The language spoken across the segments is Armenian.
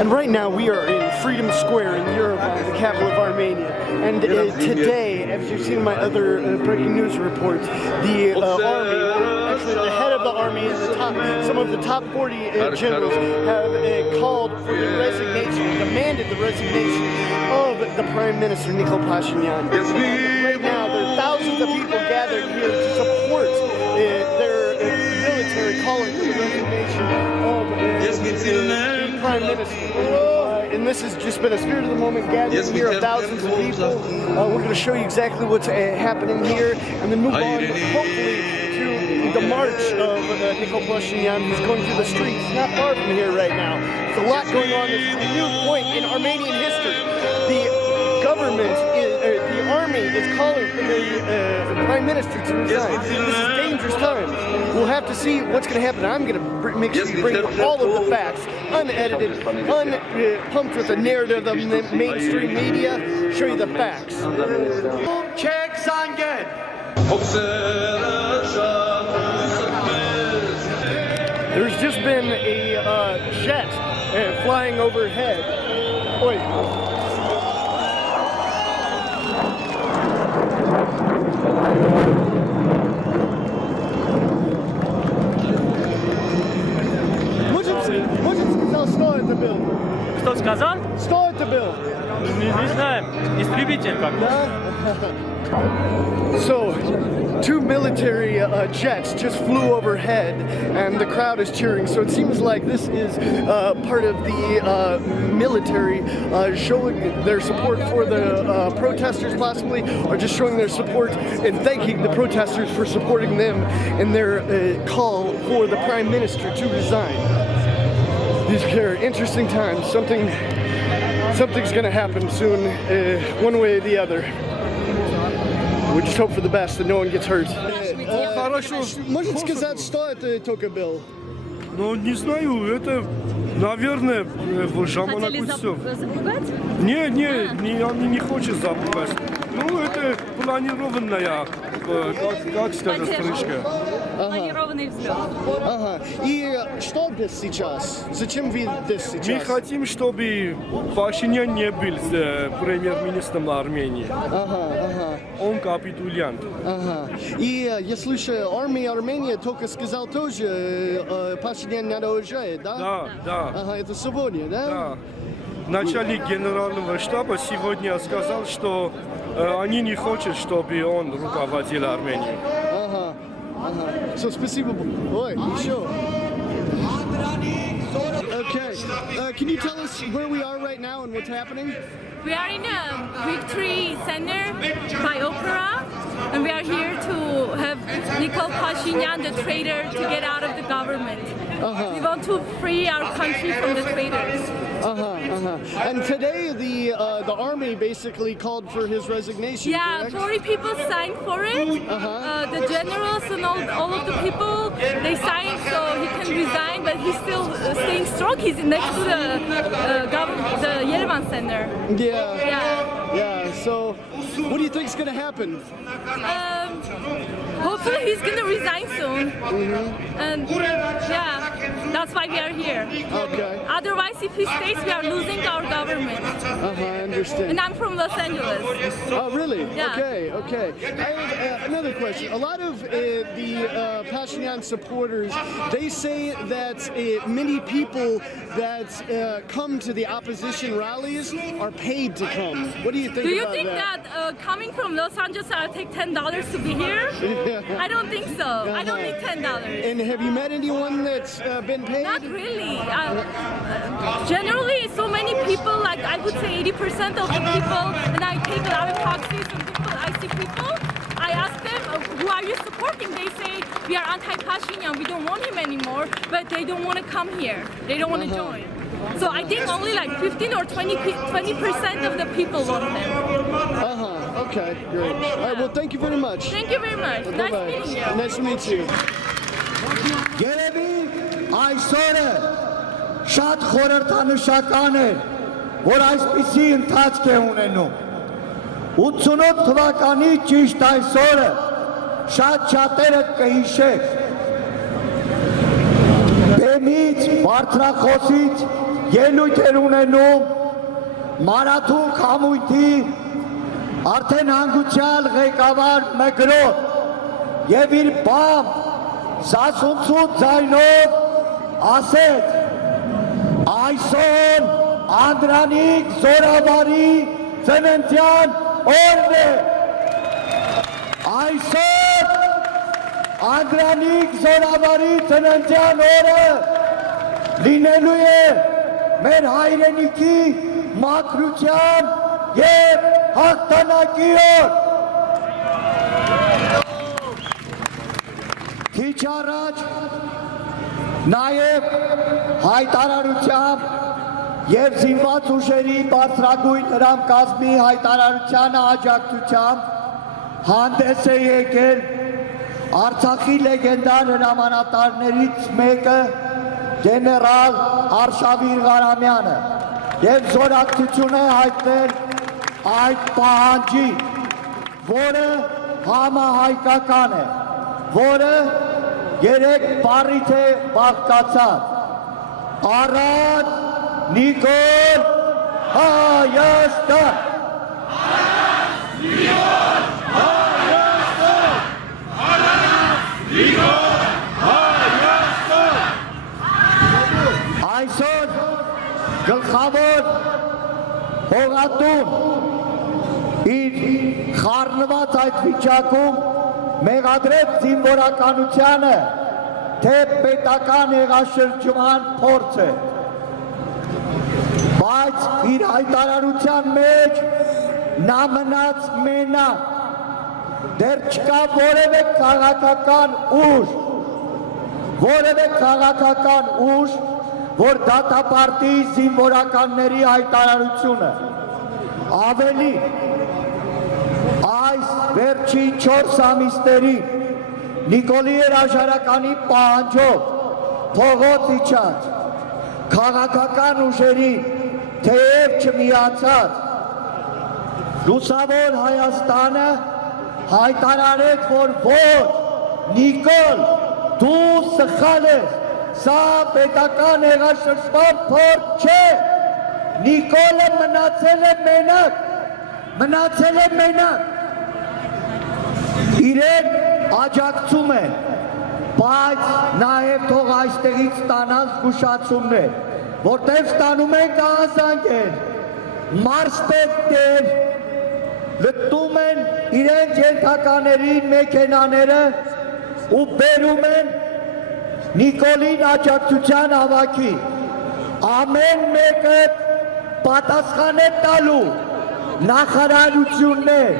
And right now we are in Freedom Square in Yerevan, the capital of Armenia. And today, as you've seen in my other breaking news reports, the army, actually the head of the army and some of the top 40 generals have called for the resignation, demanded the resignation of the Prime Minister Nikol Pashinyan. Right now, there are thousands of people gathered here to support their military calling for the resignation of the Prime Minister. And this has just been a spirit of the moment gathering here of thousands of people. We're going to show you exactly what's happening here and then move on, hopefully, to the march of Nikol Pashinyan, who's going through the streets not far from here right now. There's a lot going on. This is a new point in Armenian history. The government, the army is calling for the Prime Minister to resign. This is dangerous times. We'll have to see what's going to happen. I'm going to make sure you bring all of the facts, unedited, pumped with the narrative of the mainstream media, show you the facts. Check Sangen! There's just been a jet flying overhead. Wait. Что это был? Кто сказал? Что это был? Не знаю. Истребитель как-то. So, two military jets just flew overhead, and the crowd is cheering. So it seems like this is part of the military showing their support for the protesters, possibly, or just showing their support and thanking the protesters for supporting them in their call for the Prime Minister to resign. These are interesting times. Something's going to happen soon, one way or the other. We just hope for the best that no one gets hurt. Можете сказать, что это только был? Ну, не знаю, это, наверное, в Жаманаку все. Не, они не хотят запугать. Ну, это планированная, как сказать, стрижка. Планированный взлет. Ага. И что здесь сейчас? Зачем вы здесь сейчас? Мы хотим, чтобы Пашинян не был премьер-министром Армении. Ага. Он капитулянт. Ага. И я слышу, армия Армении только сказал тоже, Пашинян надо уезжать, да? Да. Ага, это сегодня, да? Да. Начальник генерального штаба сегодня сказал, что они не хотят, чтобы он руководил Арменией. Ага. So, спасибо. Ой, еще. Okay. Can you tell us where we are right now and what's happening? We are in a Victory Center by Opera, and we are here to have Nikol Pashinyan, the traitor, to get out of the government. We want to free our country from the traitors. And today the army basically called for his resignation. Yeah, correct? 40 people signed for it. The generals and all of the people, they signed so he can resign, but he's still staying strong. He's next to the Yerevan Center. Yeah. So, what do you think is going to happen? Hopefully he's going to resign soon. And yeah, that's why we are here. Okay. Otherwise, if he stays, we are losing our government. I understand. And I'm from Los Angeles. Oh, really? Yeah. Okay. I have another question. A lot of the Pashinyan supporters, they say that many people that come to the opposition rallies are paid to come. What do you think about that? Do you think that coming from Los Angeles, I'll take $10 to be here? I don't think so. I don't need $10. And have you met anyone that's been paid? Not really. Generally, so many people, like I would say 80% of the people, and I take a lot of taxis and people, I see people, I ask them, who are you supporting? They say, we are anti-Pashinyan, we don't want him anymore, but they don't want to come here. They don't want to join. So I think only like 15 or 20% of the people want him. Okay, great. All right, well, thank you very much. Thank you very much. Nice meeting you. Nice to meet you. Երևի այսօրը շատ խորհրդանշական է, որ այսպիսի ընթացք է ունենում։ 88 թվականի ճիշտ այսօրը շատ շատերը կհիշեք։ Բեմից, բարձրախոսից ելույթ էր ունենում Մարաթուն խամույթի արդեն հանգուցյալ ղեկավար Մգրոտ եւ իր բամ սասունցու ձայնով ասեց այսօր Անդրանիկ Զորավարի ծննդյան օրն է այսօր Անդրանիկ Զորավարի ծննդյան օրը լինելու է մեր հայրենիքի մաքրության եւ հաղթանակի օր քիչ առաջ նաև հայտարարությամբ եւ զինված ուժերի բարձրագույն հրամկազմի հայտարարությանը աջակցությամբ հանդես է եկել Արցախի լեգենդար հրամանատարներից մեկը գեներալ Արշավիր Ղարամյանը եւ զորակցություն է հայտնել այդ պահանջի, որը համահայկական է, որը երեք բառից է բաղկացած Արադ, Նիկոլ, Հայաստան այսօր գլխավոր հողատուն իր խառնված այդ վիճակում մեղադրեց զինվորականությանը, թե պետական հեղաշրջման փորձ է, բայց իր հայտարարության մեջ նա մնաց մենակ, դեռ չկա որևէ քաղաքական ուժ, որ դատապարտի զինվորականների հայտարարությունը, ավելի այս վերջին 4 ամիսներին Նիկոլի հրաժարականի պահանջով փողոց իջած քաղաքական ուժերին թեև չմիացած Լուսավոր Հայաստանը հայտարարեց, որ ոչ Նիկոլ դու սխալ ես, սա պետական հեղաշրջման փորձ չէ, Նիկոլը մնացել է մենակ, իրեն աջակցում են, բայց նաև թող այստեղից ստանան զգուշացումներ, որտեղ ստանում են գազանքեր, մարզպետներ, լտում են իրենց ենթականերին մեքենաները ու բերում են Նիկոլին աջակցության հավաքի, ամեն մեկը պատասխան է տալու նախարարություններ,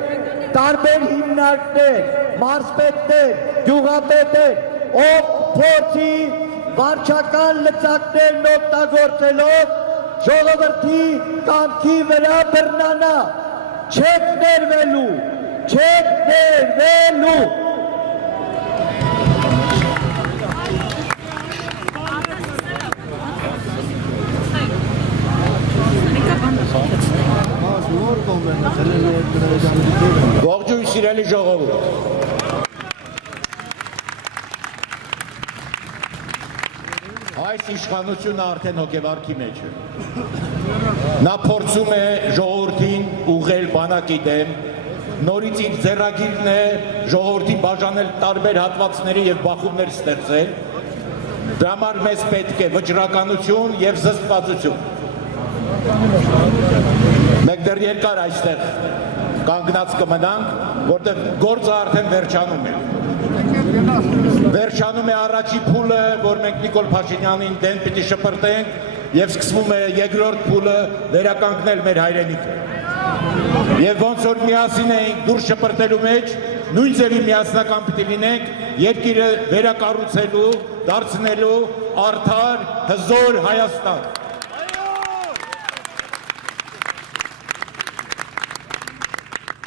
տարբեր հիմնարկներ, մարզպետներ, գյուղապետեր, ով փորձի վարչական լծակներն օգտագործելով ժողովրդի կամքի վրա բռնանա, չեք ներվելու, Ողջույն սիրելի ժողովուրդ։ Այս իշխանությունը արդեն հոգեվարքի մեջ է։ Նա փորձում է ժողովրդին ուղղել բանակի դեմ, նորից իր ձեռագիրն է ժողովրդին բաժանել տարբեր հատվածների եւ բախումներ ստեղծել։ Դրա համար մեզ պետք է վճռականություն եւ զսպվածություն։ Մենք դեռ երկար այստեղ կանգնած կմնանք, որտեղ գործը արդեն վերջանում է։ Վերջանում է առաջի փուլը, որ մենք Նիկոլ Փաշինյանին դեն պիտի շպրտենք եւ սկսվում է երկրորդ փուլը վերականգնել մեր հայրենիքը։ Եվ ոնց որ միասին ենք դուրս շպրտելու մեջ, նույն ձևի միասնական պիտի լինենք երկիրը վերակառուցելու, դարձնելու արդար, հզոր Հայաստան։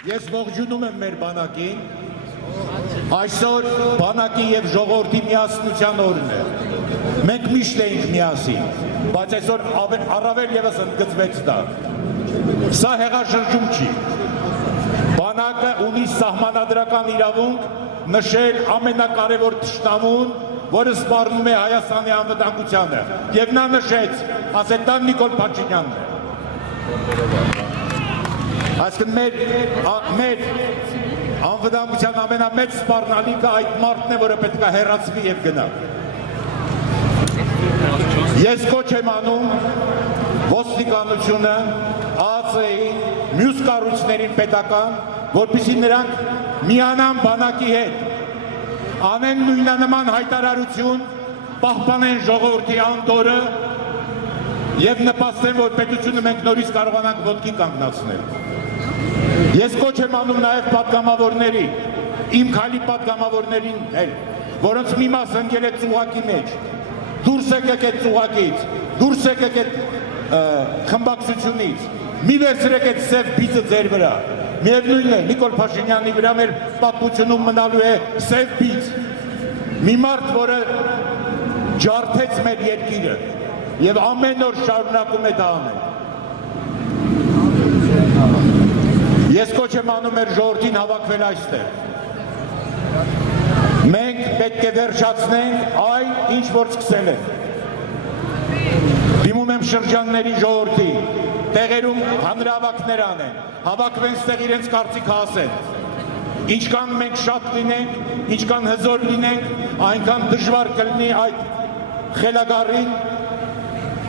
Ես ողջունում եմ մեր բանակին, այսօր բանակի եւ ժողովրդի միասնության օրն է։ Մենք միշտ էինք միասին, բայց այսօր առավել եւս ընդգծվեց դա։ Սա հեղաշրջում չի։ Բանակը ունի սահմանադրական իրավունք նշել ամենակարևոր թշնամուն, որը սպառնում է Հայաստանի անվտանգությանը։ Եվ նա նշեց, ասետան Նիկոլ Փաշինյանն է։ Այսինքն մեր անվտանգության ամենամեծ սպառնալիքը այդ մարդն է, որը պետք է հեռացվի եւ գնա։ Ես կոչ եմ անում ոստիկանությունը, ԱԱՑ-ին, մյուս կառույցներին պետական, որպեսզի նրանք միանան բանակի հետ, անեն նույնանման հայտարարություն, պահպանեն ժողովրդի անդորը եւ նպաստեն, որ պետությունը մենք նորից կարողանանք ոտքի կանգնացնել։ Ես կոչ եմ անում նաև պատգամավորների, իմ քալի պատգամավորներին, որոնց մի մասը ընկել է ծուղակի մեջ, դուրս եկեք այդ ծուղակից, դուրս եկեք այդ խմբակցությունից, մի վերցրեք այդ սև բիծը ձեր վրա, միևնույն է, Նիկոլ Փաշինյանի վրա մեր պատմությունում մնալու է սև բիծ, մի մարդ, որը ջարդեց մեր երկիրը եւ ամեն օր շարունակում է դա անել։ Ես կոչ եմ անում մեր ժողովրդին հավաքվել այստեղ։ Մենք պետք է վերջացնենք այն, ինչ որ սկսել ենք։ Դիմում եմ շրջանների ժողովրդին, տեղերում հանրահավաքներ անեն, հավաքվեն ստեղ իրենց կարծիքը ասեն։ Ինչքան մենք շատ լինենք, ինչքան հզոր լինենք, այնքան դժվար կլինի այդ խելագարին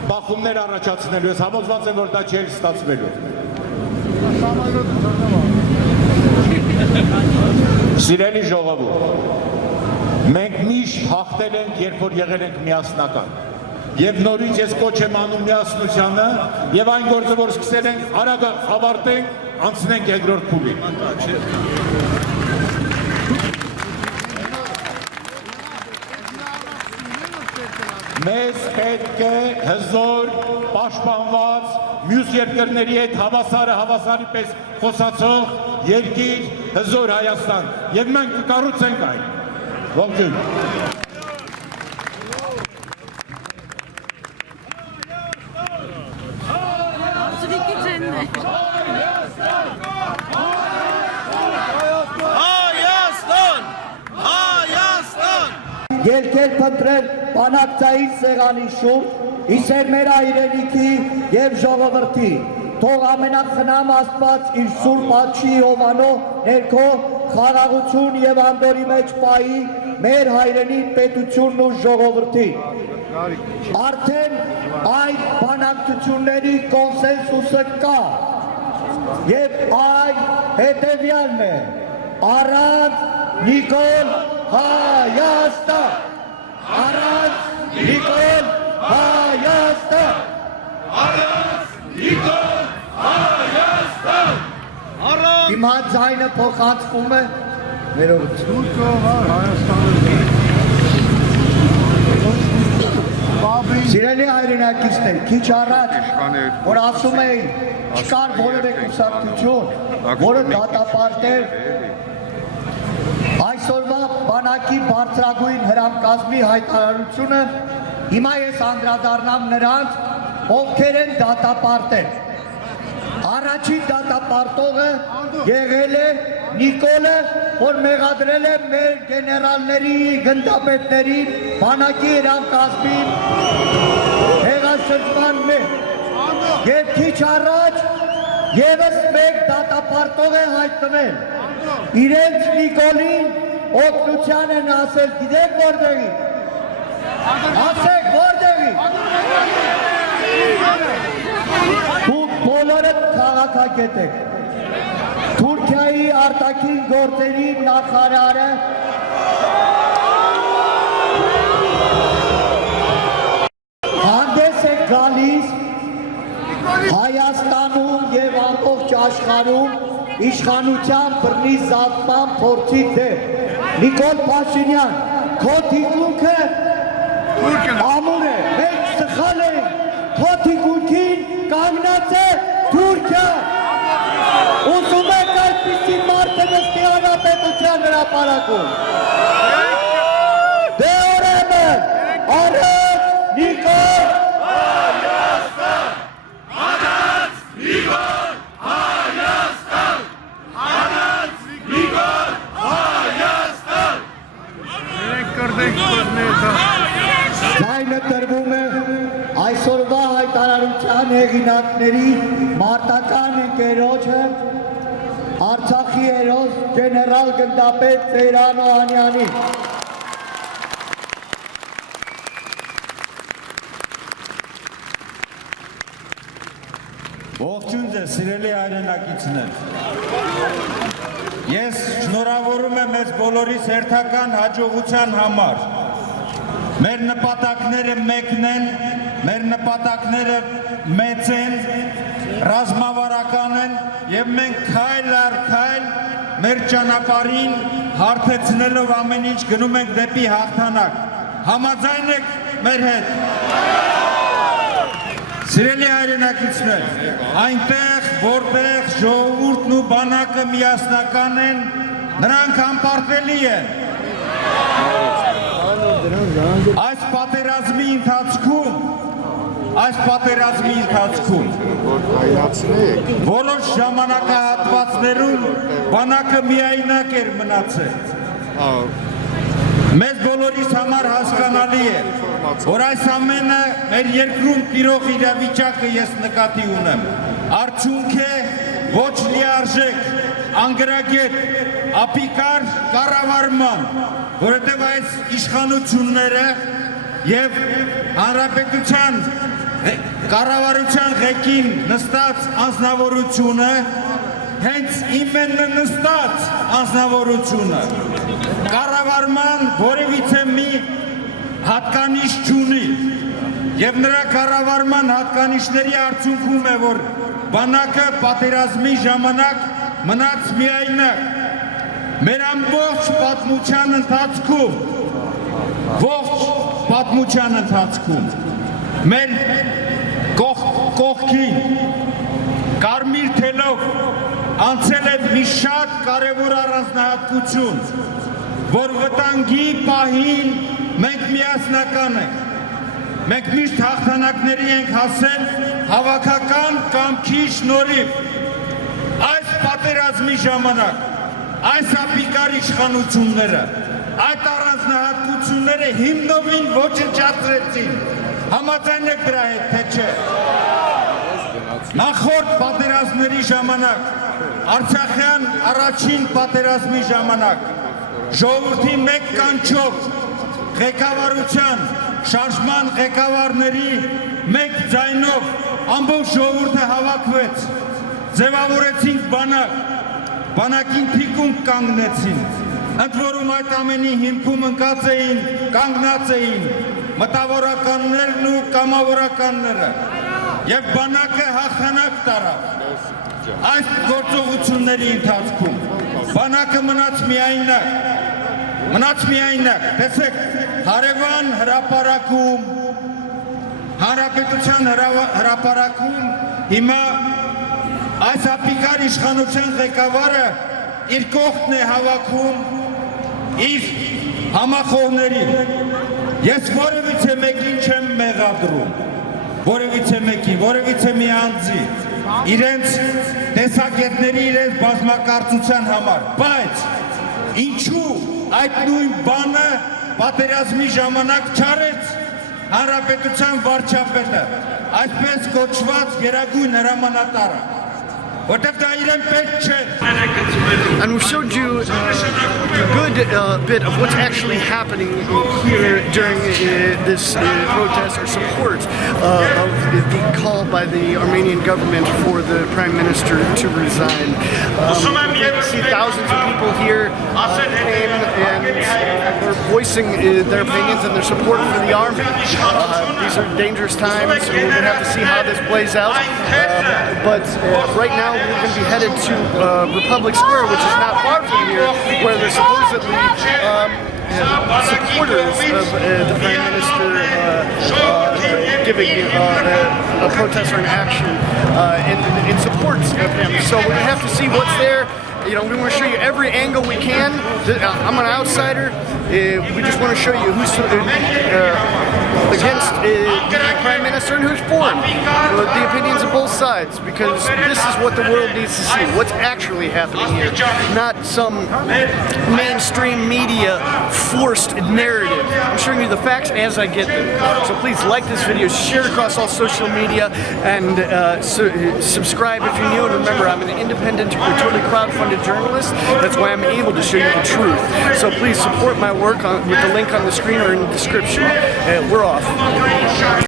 բախումներ առաջացնելու։ Ես համոզված եմ, որ դա չի ստացվելու։ Սիրելի ժողովուրդ, մենք միշտ հաղթել ենք, երբ որ եղել ենք միասնական։ Եվ նորից ես կոչ եմ անում միասնությանը եւ այն գործը, որ սկսել ենք, արագ ավարտենք, անցնենք երկրորդ փուլին։ Մեզ պետք է հզոր, պաշտպանված, մյուս երկրների հետ հավասարի պես խոսացող երկիր, հզոր Հայաստան, եւ մենք կկառուցենք այն։ Ողջույն։ Երկել փնտրել բանակցային սեղանի շուրջ, իսեր մեր հայրենիքի եւ ժողովրդի, թող ամենախնամ Աստված իր սուրբ աջի հովանով ներքո խաղաղություն եւ անդորի մեջ պայի մեր հայրենի պետությունն ու ժողովրդին։ Արդեն այդ բանակցությունների կոնսենսուսը կա եւ այն հետեւյալն է. առանց Նիկոլ Հայաստան, առանց Նիկոլ Հայաստան, առանց Նիկոլ Հայաստան, հիմա ձայնը փոխանցվում է ներողություն։ Սիրելի հայրենակիցներ, քիչ առաջ, որ ասում էին, չկար որևէ կուսակցություն, որը դատապարտել այսօրվա բանակի բարձրագույն հրամկազմի հայտարարությունը, հիմա ես անդրադառնամ նրանց, ովքեր են դատապարտել։ Առաջին դատապարտողը եղել է Նիկոլը, որ մեղադրել է մեր գեներալների, գնդապետների, բանակի հրամկազմի հեղաշրջման մեջ։ Եվ քիչ առաջ ևս մեկ դատապարտող է հայտնվել։ Իրենց Նիկոլին օգնության են ասել, գիտեք որտեղի։ Ասեք որտեղի։ Դուք բոլորը քաղաքագետ եք։ Թուրքիայի արտաքին գործերի նախարարը հանդես է գալիս Հայաստանում եւ ամբողջ աշխարհում իշխանության բռնի զավթման փորձի դեմ։ Նիկոլ Փաշինյան, քո թիկունքը ամուր է, մենք սխալ ենք, քո թիկունքին կանգնած է Թուրքիա։ Ուզում եք այդպիսի մարդը նստի հանրապետության հրապարակում։ Դե ուրեմն, առանց Նիկոլ Հայաստան, առանց Նիկոլ Հայաստան, առանց Նիկոլ Հայաստան։ Մենք կրդենք հեղինակների մարտական ընկերոջը Արցախի հերոս գեներալ գնդապետ Ծերան Օհանյանին։ Ողջույն ձեզ, սիրելի հայրենակիցներ։ Ես շնորհավորում եմ մեզ բոլորիս հերթական հաջողության համար։ Մեր նպատակները մեկն են, մեր նպատակները մեծ են, ռազմավարական են եւ մենք քայլ առ քայլ մեր ճանապարհին հարթեցնելով ամեն ինչ գնում ենք դեպի հաղթանակ։ Համաձայն եք մեր հետ։ Սիրելի հայրենակիցներ, այնտեղ, որտեղ ժողովուրդն ու բանակը միասնական են, նրանք անպարտելի են։ Այս պատերազմի ընթացքում որոշ ժամանակահատվածներում բանակը միայնակ էր մնացել։ Մեզ բոլորիս համար հասկանալի է, որ այս ամենը մեր երկրում տիրող իրավիճակը ես նկատի ունեմ։ Արդյունք է ոչ լիարժեք, անգրագետ, ապիկար կառավարման, որովհետև այս իշխանությունները եւ հանրապետության կառավարության ղեկին նստած անձնավորությունը հենց իմենը նստած անձնավորությունը կառավարման որևիցե մի հատկանիշ չունի եւ նրա կառավարման հատկանիշների արդյունքում է որ բանակը պատերազմի ժամանակ մնաց միայնակ մեր ամբողջ պատմության ընթացքում մեր կողքին կարմիր թելով անցել է մի շատ կարևոր առանձնահատկություն, որ վտանգի պահին մենք միասնական ենք, մենք միշտ հաղթանակների ենք հասել հավաքական կամքի շնորհիվ, այս պատերազմի ժամանակ, այս ապիկար իշխանությունները, այդ առանձնահատկությունները հիմնովին ոչնչացրեցին, համաձայն եք դրա հետ, թե չէ։ Նախորդ պատերազմների ժամանակ, Արցախյան առաջին պատերազմի ժամանակ, ժողովրդի մեկ կանչով, ղեկավարության, շարժման ղեկավարների մեկ ձայնով ամբողջ ժողովուրդը հավաքվեց, ձևավորեցին բանակ, բանակին թիկունք կանգնեցին, ընդ որում այդ ամենի հիմքում ընկած էին, կանգնած էին մտավորականներն ու կամավորականները եւ բանակը հաղթանակ տարավ։ Այս գործողությունների ընթացքում բանակը մնաց միայնակ, տեսեք, հարևան հրապարակում, հանրապետության հրապարակում հիմա այս ապիկար իշխանության ղեկավարը իր կողքն է հավաքում իր համախոհներին։ Ես որևիցե մեկին չեմ մեղադրում, որևիցե մեկին, որևիցե մի անձի, իրենց տեսակետների, իրենց բազմակարծության համար, բայց ինչու այդ նույն բանը պատերազմի ժամանակ չարեց հանրապետության վարչապետը, այսպես կոչված գերագույն հրամանատարը, որտեղ դա իրեն պետք չէ։ And we've showed you a good bit of what's actually happening here during this protest or support of the call by the Armenian government for the Prime Minister to resign. You see thousands of people here came and they're voicing their opinions and their support for the army. These are dangerous times, and we're going to have to see how this plays out. But right now we're going to be headed to Republic Square, which is not far from here, where the supposedly supporters of the Prime Minister giving a protest or an action in support of him. So we're going to have to see what's there. You know, we want to show you every angle we can. I'm an outsider. We just want to show you who's against the Prime Minister and who's for him. The opinions of both sides. sides, because this is what the world needs to see, what's actually happening here, not some mainstream media forced narrative. I'm showing you the facts as I get them. So please like this video, share across all social media, and subscribe if you're new. And remember, I'm an independent, totally crowdfunded journalist. That's why I'm able to show you the truth. So please support my work with the link on the screen or in the description. We're off.